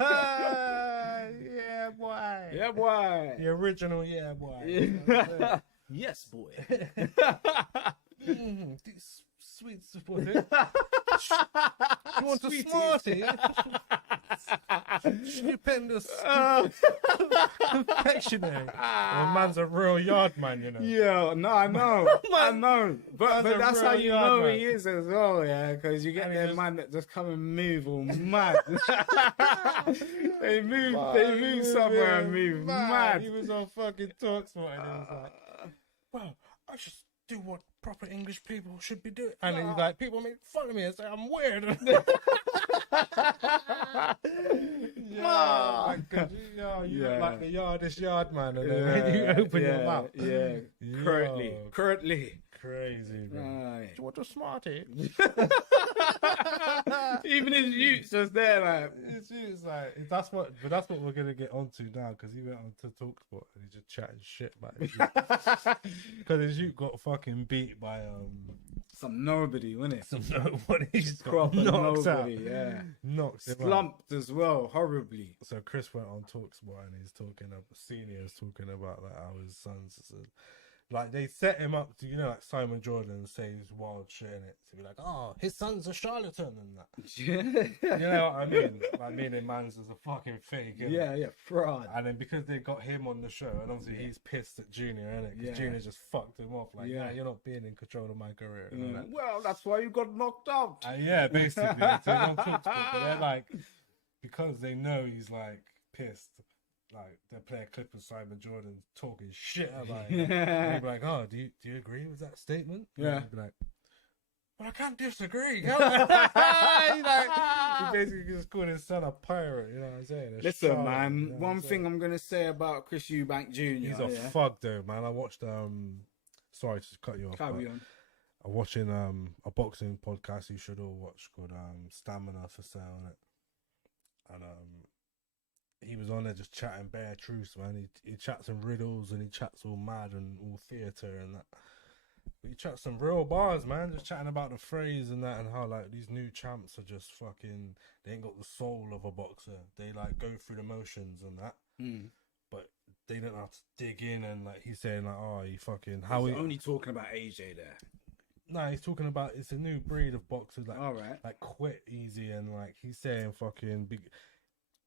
Yeah, boy. Yeah, boy. The original, yeah, boy. Yes, boy. This sweet support. You want a Smartie? Stupendous. Confectionery. Well, man's a real yard man, you know. Yeah, no, I know. I know. But Man's a that's how real you yard know man. he is as well, yeah? Because you get And he them just- man that just come and move all mad. they move somewhere and move mad. He was on fucking Talksport and he was like, well, I just do what proper English people should be doing. And he's like, people make fun of me and say I'm weird. Yeah, you look like the yardest yard man, and then when you open your mouth, currently, crazy, man. right. What a Smartie! Even his youths just there, like, It's like that's what we're gonna get onto now, because he went on to Talksport and he just chatting shit about his youth. Because his youth got fucking beat by some nobody, wasn't it? some nobody's Proper knocked out. nobody, yeah. Knocked him out. Slumped as well, horribly. So Chris went on Talksport and he's talking about seniors talking about like how his sons, like they set him up to, you know, like Simon Jordan says wild shit in it to be like, oh, his son's a charlatan and that. You know what I mean? Like meaning man's is a fucking fake. Yeah, fraud. And then because they got him on the show, and obviously he's pissed at Junior, innit? Because Yeah. Junior just fucked him off. Like, yeah, you're not being in control of my career. And all that. Well, that's why you got knocked out. Yeah, basically. So he's on Talksport, but they're like, because they know he's like pissed, like they play a clip of Simon Jordan talking shit about him. And they'll be like, oh, do you agree with that statement? And Yeah. he'd be like, well, I can't disagree. Can I? He basically just called his son a pirate, you know what I'm saying? Listen, charlatan, man, you know what one I'm thing saying? I'm going to say about Chris EUBANK Jr. He's a fuck though, man. I watched sorry to cut you off. Carry but on. I'm watching a boxing podcast you should all watch called Stamina for Sale, innit? And he was on there just chatting bare truths, man. He chats some riddles and he chats all mad and all theatre and that. But he chats some real bars, man. Just chatting about the phrase and that, and how like these new champs are just fucking, they ain't got the soul of a boxer. They like go through the motions and that. But they don't have to dig in, and like he's saying like, oh, he fucking how He's he only talking about AJ there. No, he's talking about it's a new breed of boxers like Alright. like quit easy, and like he's saying fucking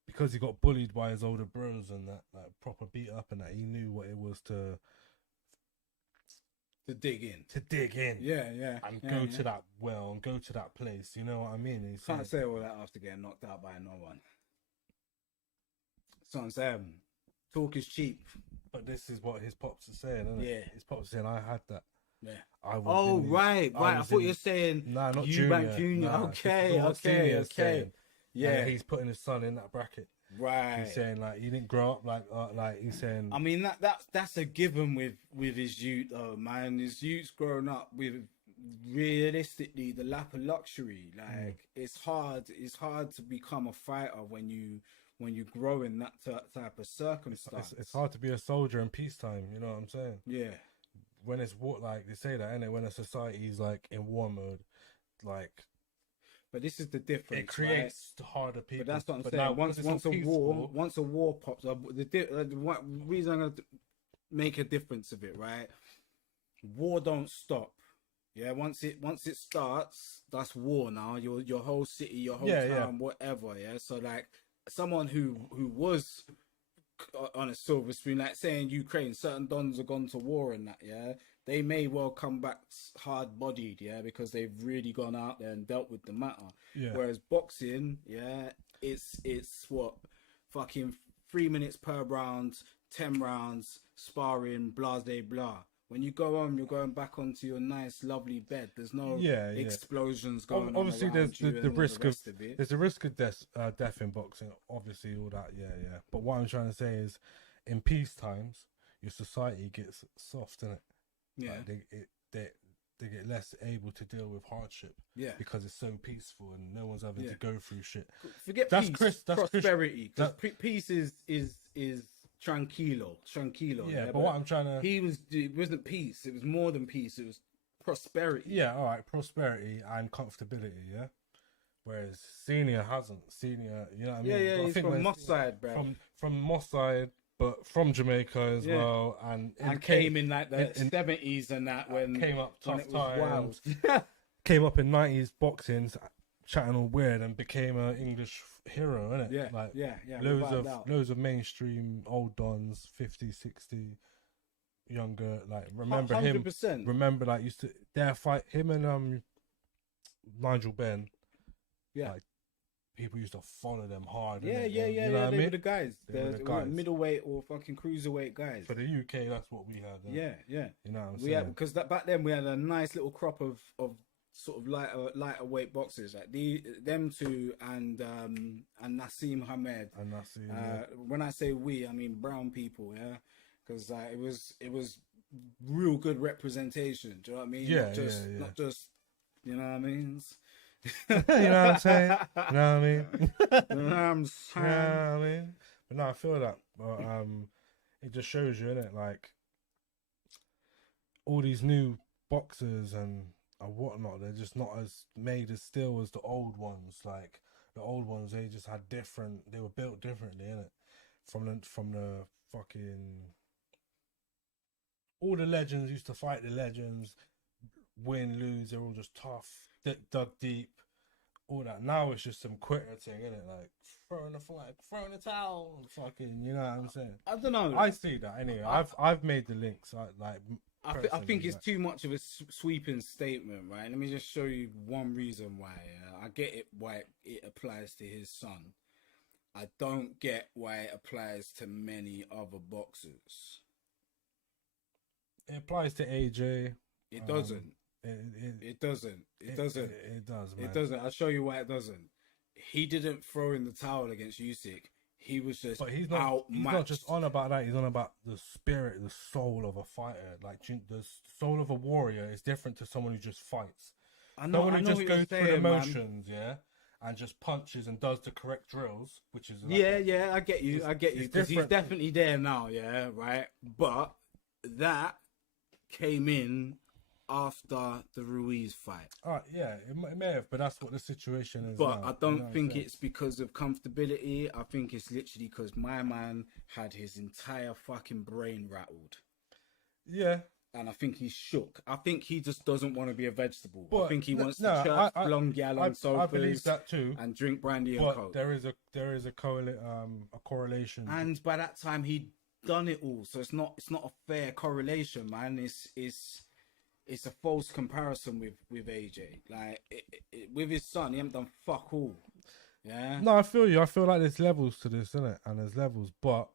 because he got bullied by his older bros and that, like proper beat up and that, he knew what it was to dig in. Yeah. And go to that well and go to that place, you know what I mean? And he's Can't saying, say all that after getting knocked out by no one. That's what I'm saying. Talk is cheap. but this is what his pops are saying, isn't it? Yeah. His pops are saying, I had that. Yeah. I was Oh, in these- right. I was thought in- you were saying Nah, not EUBANK Junior. Jr. Nah, Okay. this is what Senior's saying. Yeah. And he's putting his son in that bracket. Right. He's saying like he didn't grow up like he's saying. I mean that's a given with his youth, man. His youth's grown up with realistically the lap of luxury. Like it's hard to become a fighter when you grow in that type of circumstance. It's hard to be a soldier in peacetime. You know what I'm saying? Yeah. When it's war, like they say that, innit? When a society's like in war mode, like But this is the difference. it creates harder people. But that's what I'm But saying. now, Once because it's all a peaceful- once a war pops up, the reason I'm gonna make a difference of it, right? War don't stop. Yeah, once it starts, that's war now. Your whole city, your whole town, whatever. Yeah, so like someone who was on a silver spoon, like saying Ukraine, certain dons have gone to war and that. Yeah, they may well come back hard bodied. Yeah, because they've really gone out there and dealt with the matter. Yeah. Whereas boxing, yeah, it's what fucking 3 minutes per round, 10 rounds, sparring, blah blah blah. When you go home, you're going back onto your nice, lovely bed. There's no explosions going on. Obviously, there's around you the and risk all of the rest it. there's a risk of death in boxing. Obviously, all that, yeah. But what I'm trying to say is, in peace times, your society gets soft, innit? Yeah. Like they get less able to deal with hardship. Yeah. Because it's so peaceful and no one's having to go through shit. Forget That's peace, that's prosperity. Because peace is tranquilo. Yeah, but what I'm trying to... It wasn't peace. It was more than peace. It was prosperity. Yeah, all right, prosperity and comfortability, yeah? whereas Senior hasn't. Senior, you know what I mean? Yeah, But I he's think from when Moss side, bro. from Moss side, but from Jamaica as Yeah. well, and came in like the in- 70s and that when came up when tough it was times, wild. came up in 90s boxing, chatting all weird, and became an English hero, innit? Yeah, like yeah. without doubt. loads of mainstream old dons, 50, 60, younger. Like remember 100%. him? Remember like used to their fight him and Nigel Benn. Yeah. Like, people used to follow them hard. Yeah. You know what I They mean? were the guys. They were the guys. Middleweight or fucking cruiserweight guys. For the UK, that's what we had. Yeah. You know what I'm We saying? had, because back then we had a nice little crop of sort of lighter weight boxers like them two and Nassim Hamed. And Nassim, yeah. When I say we, I mean brown people, yeah, because it was real good representation. Do you know what I mean? Yeah, not just you know what I mean. You know what I'm saying? You know what I mean? You know what I'm saying? You know what I mean? But no, I feel that. But it just shows you, innit? Like all these new boxers and whatnot, they're just not as made as still as the old ones. Like the old ones, they just had different. They were built differently, innit? From the fucking all the legends used to fight the legends, win, lose. They're all just tough, dug deep, all that. Now it's just some quitter thing, innit? Like throwing the flag, throwing the towel, fucking. You know what I'm saying? I don't know. I see that anyway. I've made the links. I think it's too much of a sweeping statement, right? Let me just show you one reason why. I get it why it applies to his son. I don't get why it applies to many other boxers. It applies to AJ. It doesn't. It doesn't. It doesn't. It does, man. It doesn't. I'll show you why it doesn't. He didn't throw in the towel against Usyk. He was just He's not just on about that. He's on about the spirit, the soul of a fighter. Like the soul of a warrior is different to someone who just fights. Someone who just goes through the motions, yeah, and just punches and does the correct drills, which is like I get you. Because he's definitely there now, yeah, right. But that came in after the Ruiz fight. Yeah, it may have, but that's what the situation is. But now, I don't think it's because of comfortability. I think it's literally because my man had his entire fucking brain rattled. Yeah. And I think he's shook. I think he just doesn't want to be a vegetable. But I think he wants to church long gal on sofas. I believe that too. And drink brandy and coke. There is a correlation. And by that time he'd done it all, so it's not a fair correlation, man. It's a false comparison with AJ. Like with his son, he hasn't done fuck all. Yeah. No, I feel you. I feel like there's levels to this, innit? And there's levels, but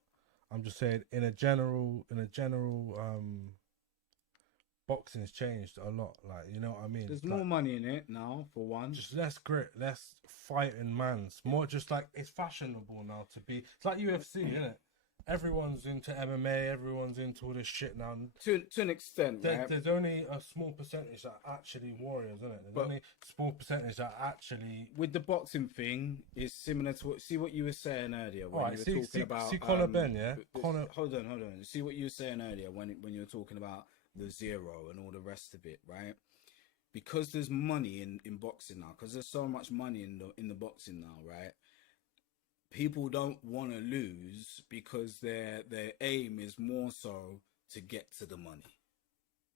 I'm just saying in a general boxing has changed a lot. Like, you know what I mean? There's more money in it now, for one. Just less grit, less fighting, man. It's more just like it's fashionable now to be. It's like UFC, innit? Everyone's into MMA. Everyone's into all this shit now. To an extent, right? There's only a small percentage that are actually warriors, isn't it? There's only a small percentage that actually. With the boxing thing, is similar to what you were saying earlier when you were talking about. See Conor Benn, yeah. Hold on. See what you were saying earlier when you were talking about the zero and all the rest of it, right? Because there's money in boxing now. Because there's so much money in the boxing now, right? People don't want to lose because their aim is more so to get to the money,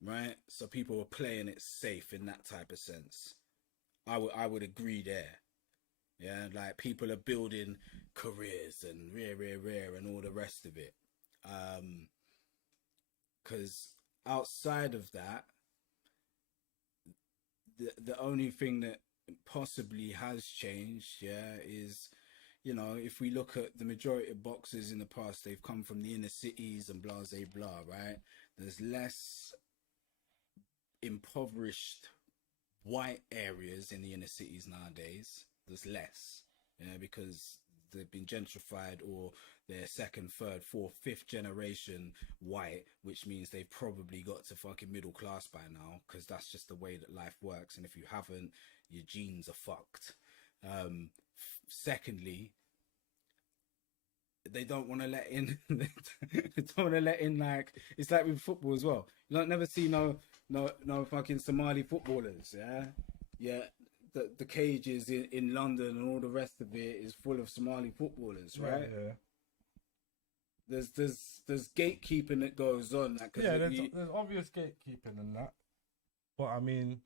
right? So people are playing it safe in that type of sense. I would agree there. Yeah, like people are building careers and rare and all the rest of it. Because outside of that, the only thing that possibly has changed, is, you know, if we look at the majority of boxers in the past, they've come from the inner cities and blah, right? There's less impoverished white areas in the inner cities nowadays. There's less, because they've been gentrified, or they're second, third, fourth, fifth generation white, which means they've probably got to fucking middle class by now, because that's just the way that life works. And if you haven't, your genes are fucked. Secondly, they don't want to let in. They don't want to let in, like, it's like with football as well. You don't never see no fucking Somali footballers. Yeah. the cages in London and all the rest of it is full of Somali footballers, right? Yeah. There's gatekeeping that goes on. Like, Yeah, there's obvious gatekeeping and that. But I mean,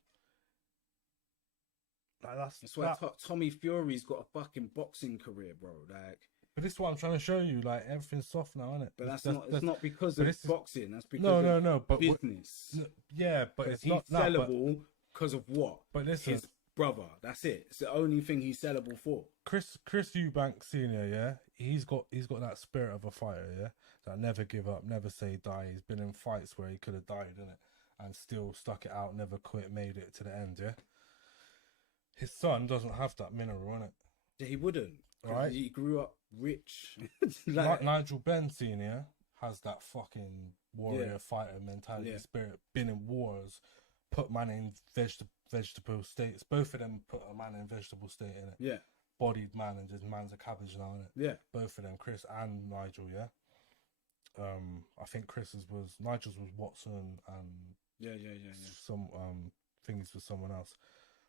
like, that's why Tommy Fury's got a fucking boxing career, bro. Like, but this is what I'm trying to show you. Like, everything's soft now, isn't it? But it's not because of boxing. That's because no. But business. Yeah, but it's he's not sellable because of what? But listen, his brother. That's it. It's the only thing he's sellable for. Chris EUBANK Senior, yeah, he's got that spirit of a fighter, yeah, that never give up, never say die. He's been in fights where he could have died in it and still stuck it out, never quit, made it to the end, yeah. His son doesn't have that mineral in it. Yeah, he wouldn't, right? He grew up rich. Nigel Benn Senior has that fucking warrior fighter mentality, spirit. Been in wars, put man in vegetable states. Both of them put a man in vegetable state in it. Yeah. Bodied man and just man's a cabbage now in it. Yeah. Both of them, Chris and Nigel. Yeah. I think Nigel's was Watson and some things for someone else,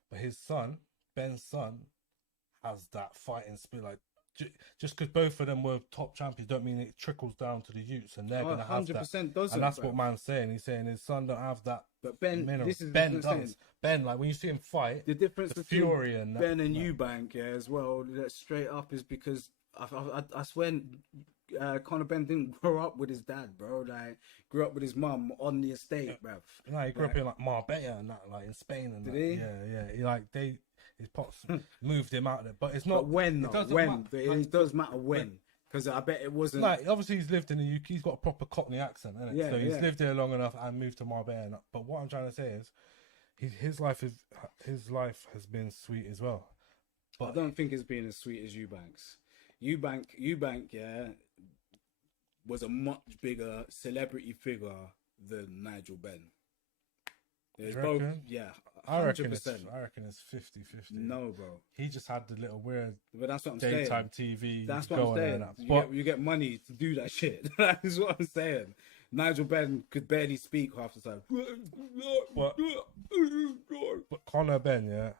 but his son, Ben's son, has that fighting spirit. Like, just because both of them were top champions don't mean it trickles down to the youths and they're gonna have that. 100% doesn't. And that's what man's saying. He's saying his son don't have that. But Ben, Ben does. Ben, like when you see him fight, the difference between fury and Ben and EUBANK, as well, that's straight up, is because I swear Conor Ben didn't grow up with his dad, bro. Like, grew up with his mum on the estate, bruv. No, he grew up in like Marbella and that, like in Spain and did that. He? Yeah. He like his pops moved him out there, but it's not. But when it does matter when. Because I bet it wasn't. Like, obviously, he's lived in the UK. He's got a proper Cockney accent, innit? Yeah, so he's lived there long enough and moved to Marbella. But what I'm trying to say is, his life has been sweet as well. But I don't think it's been as sweet as EUBANK's. EUBANK, yeah, was a much bigger celebrity figure than Nigel Benn. There's both, yeah. 100%. I reckon it's 50-50. No, bro. He just had the little weird daytime TV. That's what I'm saying. You get money to do that shit. That is what I'm saying. Nigel Benn could barely speak half the time. But Conor Ben, yeah,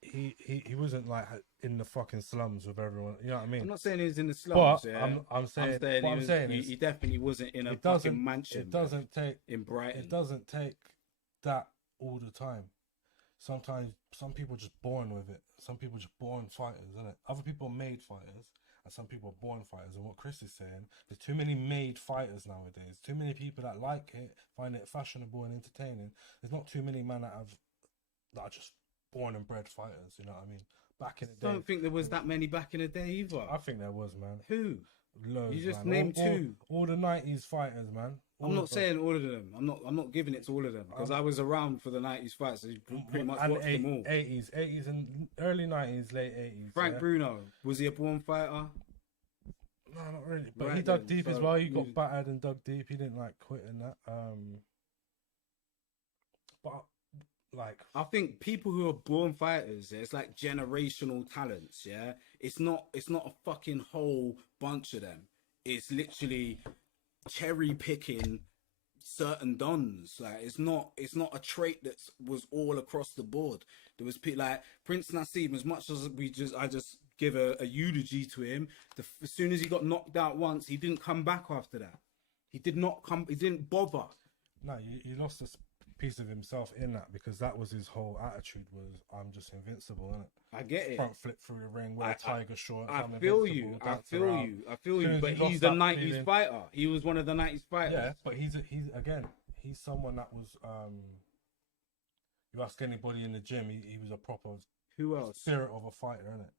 he wasn't like in the fucking slums with everyone. You know what I mean? I'm not saying he was in the slums. But I'm saying he definitely wasn't in a fucking mansion. It doesn't take in Brighton. It doesn't take that all the time. Sometimes some people are just born with it. Some people are just born fighters, isn't it? Other people are made fighters, and some people are born fighters. And what Chris is saying, there's too many made fighters nowadays. Too many people that like it, find it fashionable and entertaining. There's not too many men that are just born and bred fighters. You know what I mean? Back in the day, I don't think there was that many back in the day either. I think there was, man. Who? Loads, you just man. named two. All the 90s fighters, man. I'm not saying all of them. I'm not giving it to all of them because I was around for the 90s fights. So you pretty much watched them all. 80s and early 90s, late 80s. Frank Bruno, was he a born fighter? No, not really. But he dug deep as well. He got battered and dug deep. He didn't like quit in that. But like, I think people who are born fighters, it's like generational talents. Yeah, it's not a fucking whole bunch of them. It's literally cherry picking certain dons. Like, it's not a trait that was all across the board. There was people like Prince Nassim. As much as I just give a eulogy to him, as soon as he got knocked out once, he didn't come back after that. He didn't bother. No, he lost a piece of himself in that, because that was his whole attitude, was I'm just invincible, innit? I get it. Front flip through the ring, wear tiger shorts. I feel you. But he's a 90s fighter. He was one of the 90s fighters. Yeah, but he's someone that was you ask anybody in the gym, he was a proper spirit of a fighter, innit?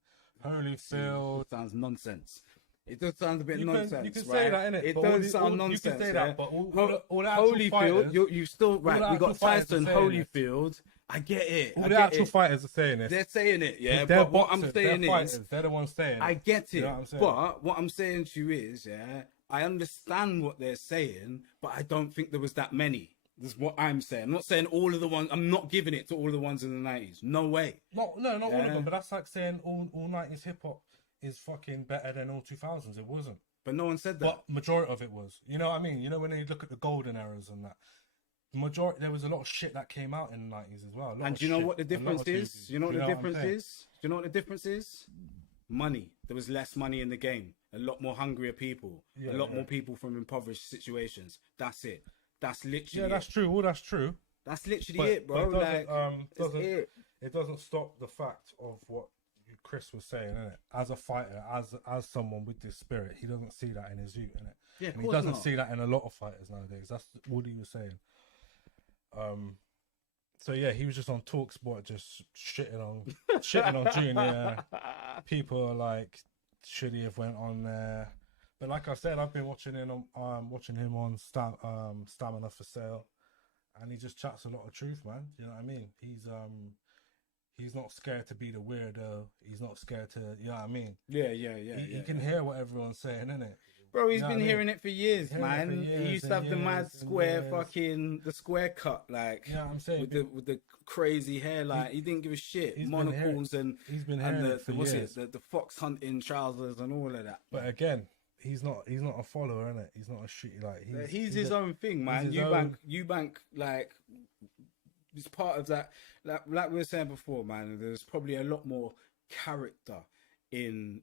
Holyfield. Sounds nonsense. It does sound a bit nonsense. You can say that, innit? It does sound nonsense. You can say that, but all the Holyfield, you still right. We got Tyson, Holyfield. I get it. All the actual fighters are saying this. They're saying it, yeah. They're but what I'm saying is, they're the ones saying it. I get it. You know what I'm saying? But what I'm saying to you is, yeah, I understand what they're saying, but I don't think there was that many. This is what I'm saying. I'm not saying all of the ones. I'm not giving it to all of the ones in the 90s. No way. No, not all of them. But that's like saying all 90s hip hop is fucking better than all 2000s. It wasn't. But no one said that. But majority of it was. You know what I mean? You know, when you look at the golden eras and that, majority, there was a lot of shit that came out in the 90s as well. And do you know what the difference is? You know what the difference is? Do you know what the difference is? Money. There was less money in the game. A lot more hungrier people. A lot more people from impoverished situations. That's it. That's literally that's true. All that's true. That's literally it, bro. It doesn't stop the fact of what Chris was saying, innit? As a fighter, as someone with this spirit, he doesn't see that in his youth, innit? Yeah, and he doesn't see that in a lot of fighters nowadays. That's what he was saying. So yeah, he was just on TalkSport, just shitting on Junior. People are like, should he have went on there? But like I said, I've been watching him on Stamina for Sale, and he just chats a lot of truth, man. You know what I mean? He's not scared to be the weirdo. He's not scared to, you know what I mean? Yeah. He can hear what everyone's saying, innit? Bro, he's been hearing it for years, man. He used to have the mad square the square cut, like, yeah, I'm saying, with the crazy hair, like, he didn't give a shit. Monocles he's been hearing it for years. The fox hunting trousers and all of that. But again, he's not a follower, innit? He's not a shitty, like, he's his own thing, man. EUBANK, like, it's part of that. Like we were saying before, man, there's probably a lot more character in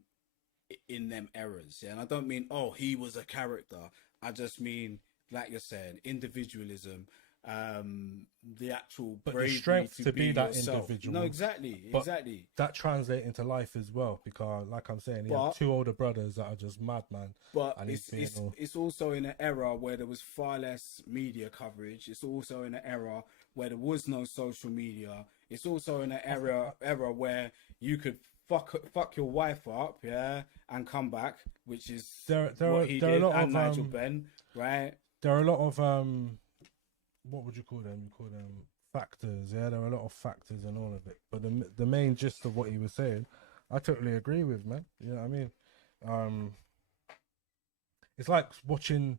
them errors, yeah. And I don't mean, oh, he was a character. I just mean, like you're saying, individualism, the actual bravery, the strength to be that yourself. Individual. No, exactly. That translates into life as well, because, like I'm saying, he had two older brothers that are just mad, man. But it's also in an era where there was far less media coverage. It's also in an era where there was no social media. It's also in an era where you could fuck your wife up, yeah, and come back, which is what he did, and Nigel Benn, right? There are a lot of what would you call them? You call them factors, yeah. There are a lot of factors in all of it, but the main gist of what he was saying, I totally agree with, man. You know what I mean? It's like watching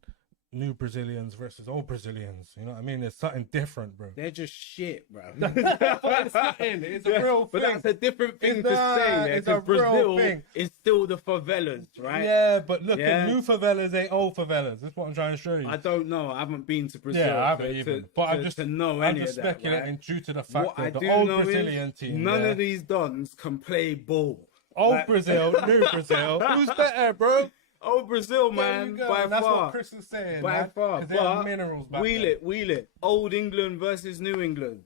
new Brazilians versus old Brazilians. You know what I mean? There's something different, bro. They're just shit, bro. It's a real thing. But that's a different thing to say. It's a Brazil real thing. Is still the favelas, right? Yeah, but look, at new favelas ain't old favelas. That's what I'm trying to show you. I don't know. I haven't been to Brazil. Yeah, I haven't even. But I'm just speculating due to the fact that the old Brazilian team. None of these dons can play ball. Old Brazil, new Brazil. Who's better, bro? Oh, Brazil, man, by that's far. What Chris is saying, by man. far. They have minerals back wheel it. Old England versus New England.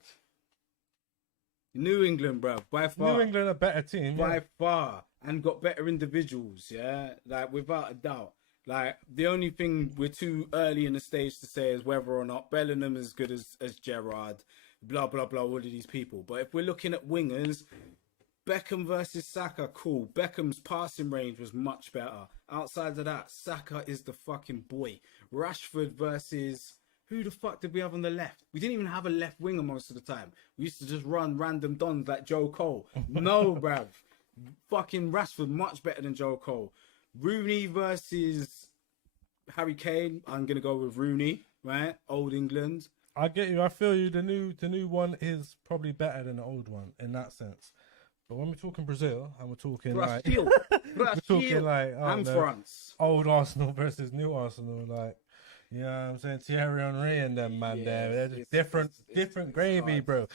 New England, bro, by far. New England a better team, by far, and got better individuals, yeah, like without a doubt. Like the only thing we're too early in the stage to say is whether or not Bellingham is as good as Gerrard, blah blah blah, all of these people. But if we're looking at wingers, Beckham versus Saka, cool. Beckham's passing range was much better. Outside of that, Saka is the fucking boy. Rashford versus... Who the fuck did we have on the left? We didn't even have a left winger most of the time. We used to just run random dons like Joe Cole. No, bruv. Fucking Rashford, much better than Joe Cole. Rooney versus Harry Kane. I'm going to go with Rooney, right? Old England. I get you. I feel you. The new one is probably better than the old one in that sense. But when we're talking Brazil, and we're talking Brazil. and France, old Arsenal versus new Arsenal, like, you know what I'm saying, Thierry Henry and them, man, they're just different gravy, bro.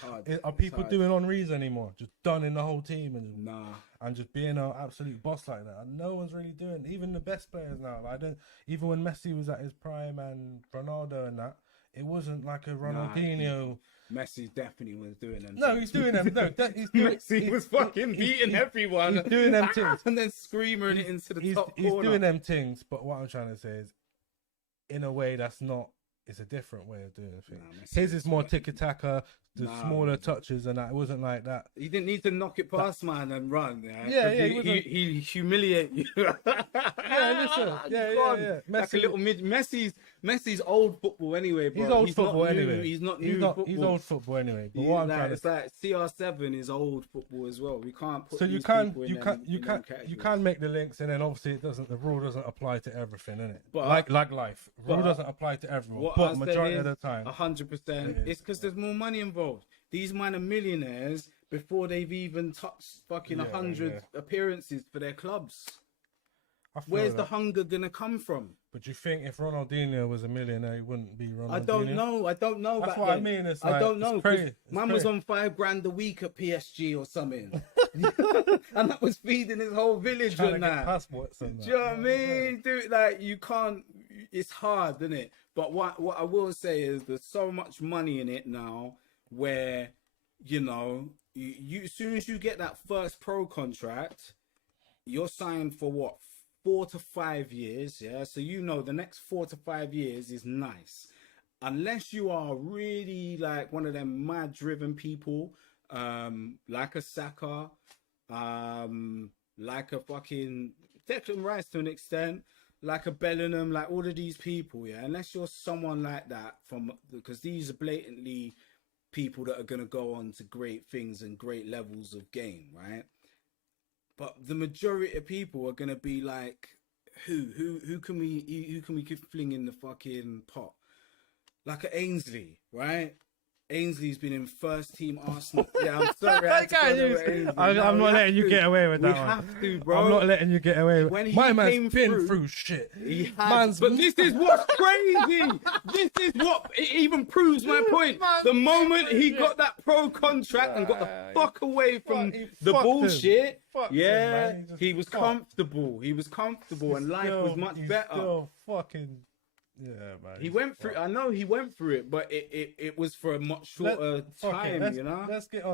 Are people doing Henry's anymore? Just dunning the whole team and just being an absolute boss like that. And no one's really doing. Even the best players now. Like, even when Messi was at his prime and Ronaldo and that, it wasn't like a Ronaldinho. Messi definitely was doing them. No, he's doing them. No, Messi was fucking beating everyone. He's doing them things. And then screaming it into the top corner. He's doing them things, but what I'm trying to say is, in a way that's not... It's a different way of doing things. His is more tiki-taka, smaller touches and that. It wasn't like that. He didn't need to knock it past, man, and run. He humiliate you. Yeah. Like a little Messi's old football anyway, bro. He's old football anyway. He's not new football. He's old football anyway. But what I'm trying to say, like CR7 is old football as well. We can't put. So you can make the links, and then obviously the rule doesn't apply to everything, innit? But like life, rule doesn't apply to everyone. But majority of the time, 100%, it's because there's more money involved. These men are millionaires before they've even touched fucking 100 appearances for their clubs. I feel Where's that. the hunger gonna come from? But you think if Ronaldinho was a millionaire, he wouldn't be Ronaldinho? I don't know. That's back what then. I mean. It's I like, don't know. It's crazy. 'Cause It's man crazy. was on $5,000 a week at PSG or something, and that was feeding his whole village Trying to and get that. passports and that. Do you know what I mean? Dude, like you can't. It's hard, isn't it? But what I will say is there's so much money in it now, where you know you as soon as you get that first pro contract, you're signed for what 4 to 5 years. Yeah, so you know the next 4 to 5 years is nice, unless you are really like one of them mad driven people, like a Saka, like a fucking Declan Rice to an extent, like a Bellingham, like all of these people, yeah. Unless you're someone like that, because these are blatantly people that are gonna go on to great things and great levels of game, right? But the majority of people are gonna be like, who can we fling in the fucking pot? Like a Ainsley, right? Ainsley's been in first team Arsenal. Yeah, I'm sorry. I'm not letting you get away with that. We have to, bro. I'm not letting you get away with When My he man's came been through shit. But this is what's crazy. This is what it even proves my point. The moment he got that pro contract and got the fuck away from the bullshit, yeah, he was comfortable. He was comfortable, and life was much better. Still fucking. Yeah, man. He went through. I know he went through it, but it was for a much shorter time. You know. Let's get on.